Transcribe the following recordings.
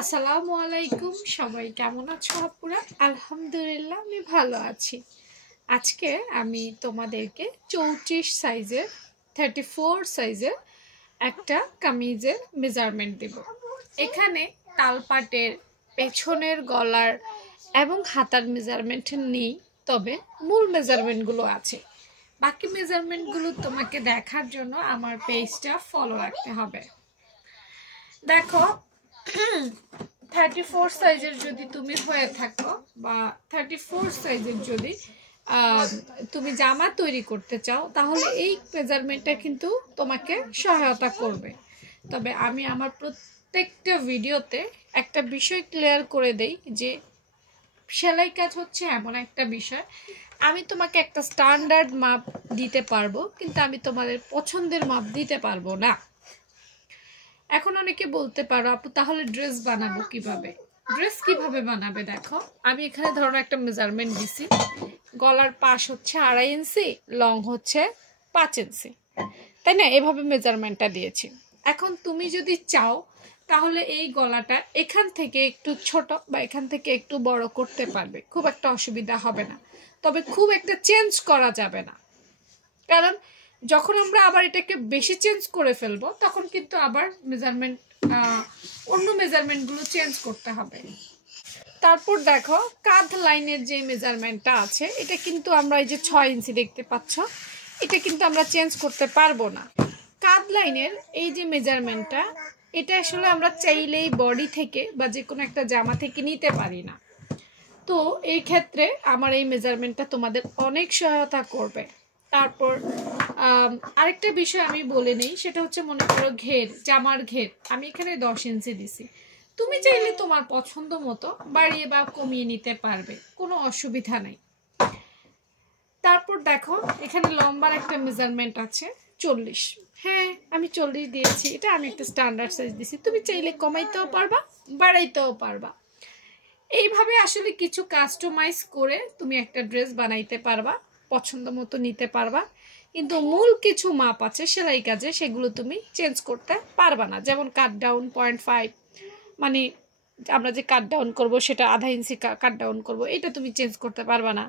আসসালামু আলাইকুম, সবাই কেমন আছো আপুরা? আলহামদুলিল্লাহ আমি ভালো আছি। আজকে আমি তোমাদেরকে 34 সাইজের 34 সাইজের একটা কামিজের মেজারমেন্ট দেব। এখানে তালপাটের পেছনের গলার এবং হাতার মেজারমেন্ট নেই, তবে মূল মেজারমেন্টগুলো আছে। বাকি মেজারমেন্টগুলো তোমাকে দেখার জন্য আমার পেজটা ফলো রাখতে হবে। দেখো, 34 সাইজের যদি তুমি হয়ে থাকো বা 34 সাইজের যদি তুমি জামা তৈরি করতে চাও, তাহলে এই মেজারমেন্টটা কিন্তু তোমাকে সহায়তা করবে। তবে আমি আমার প্রত্যেকটা ভিডিওতে একটা বিষয় ক্লিয়ার করে দেই যে সেলাই কাজ হচ্ছে এমন একটা বিষয়, আমি তোমাকে একটা স্ট্যান্ডার্ড মাপ দিতে পারবো, কিন্তু আমি তোমাদের পছন্দের মাপ দিতে পারবো না। এখন অনেকে বলতে পারো, আপু তাহলে ড্রেস বানাবো কিভাবে? ড্রেস কিভাবে বানাবে? দেখো, আমি এখানে ধরো একটা মেজারমেন্ট দিছি, গলার পাশ হচ্ছে 2.5 ইঞ্চি, লং হচ্ছে 5 ইঞ্চি, তাই না? এভাবে মেজারমেন্টটা দিয়েছি। এখন তুমি যদি চাও তাহলে এই গলাটা এখান থেকে একটু ছোট বা এখান থেকে একটু বড় করতে পারবে, খুব একটা অসুবিধা হবে না। তবে খুব একটা চেঞ্জ করা যাবে না, কারণ যখন আমরা আবার এটাকে বেশি চেঞ্জ করে ফেলবো তখন কিন্তু আবার মেজারমেন্ট অন্য মেজারমেন্টগুলো চেঞ্জ করতে হবে। তারপর দেখো, কাঁধ লাইনের যে মেজারমেন্টটা আছে, এটা কিন্তু আমরা এই যে 6 ইঞ্চি দেখতে পাচ্ছ, এটা কিন্তু আমরা চেঞ্জ করতে পারবো না। কাঁধ লাইনের এই যে মেজারমেন্টটা, এটা আসলে আমরা চাইলেই বডি থেকে বা যে কোনো একটা জামা থেকে নিতে পারি না। তো এই ক্ষেত্রে আমার এই মেজারমেন্টটা তোমাদের অনেক সহায়তা করবে। তারপর আরেকটা বিষয় আমি বলে নেই, সেটা হচ্ছে মনে করো ঘের, জামার ঘের আমি এখানে 10 ইঞ্চি দিছি, তুমি চাইলে তোমার পছন্দ মতো বাড়িয়ে বা কমিয়ে নিতে পারবে, কোনো অসুবিধা নেই। তারপর দেখো, এখানে লম্বার একটা মেজারমেন্ট আছে 40, হ্যাঁ আমি 40 দিয়েছি, এটা আমি একটা স্ট্যান্ডার্ড সাইজ দিছি, তুমি চাইলে কমাইতেও পারবা বাড়াইতেও পারবা। এইভাবে আসলে কিছু কাস্টমাইজ করে তুমি একটা ড্রেস বানাইতে পারবা, পছন্দ মতো নিতে পারবা, কিন্তু মূল কিছু মাপ আছে সেলাই কাজে, সেগুলো তুমি চেঞ্জ করতে পারবা না। যেমন কাট ডাউন 0.5, মানে আমরা যে কাট ডাউন করবো সেটা 1/2 ইঞ্চি কাট ডাউন করবো, এটা তুমি চেঞ্জ করতে পারবা না।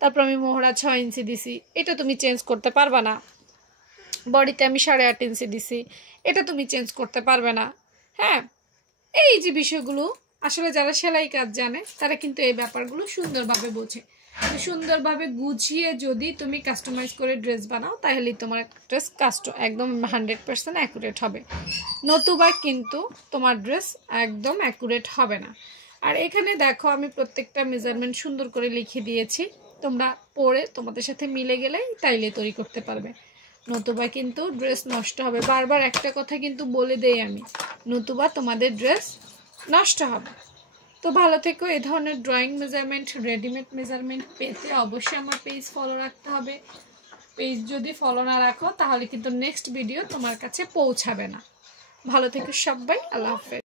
তারপর আমি মোহরা 6 ইঞ্চি দিছি, এটা তুমি চেঞ্জ করতে পারবা না। বডিতে আমি 8.5 ইঞ্চি দিছি, এটা তুমি চেঞ্জ করতে পারবে না। হ্যাঁ, এই যে বিষয়গুলো আসলে যারা সেলাই কাজ জানে তারা কিন্তু এই ব্যাপারগুলো সুন্দরভাবে বোঝে। সুন্দরভাবে গুছিয়ে যদি তুমি কাস্টমাইজ করে ড্রেস বানাও, তাহলে তোমার ড্রেস একদম 100% অ্যাকুরেট হবে, নতুবা কিন্তু তোমার ড্রেস একদম অ্যাকুরেট হবে না। আর এখানে দেখো, আমি প্রত্যেকটা মেজারমেন্ট সুন্দর করে লিখে দিয়েছি, তোমরা পরে তোমাদের সাথে মিলে গেলেই তাইলে তৈরি করতে পারবে, নতুবা কিন্তু ড্রেস নষ্ট হবে। বারবার একটা কথা কিন্তু বলে দেই আমি, নতুবা তোমাদের ড্রেস নষ্ট হবে। তো ভালো থেকো। এই ধরনের ড্রয়িং মেজারমেন্ট, রেডিমেড মেজারমেন্ট পেতে অবশ্যই আমার পেজ ফলো রাখতে হবে। পেজ যদি ফলো না রাখো তাহলে কিন্তু নেক্সট ভিডিও তোমার কাছে পৌঁছাবে না। ভালো থেকো সবাই, আল্লাহ হাফেজ।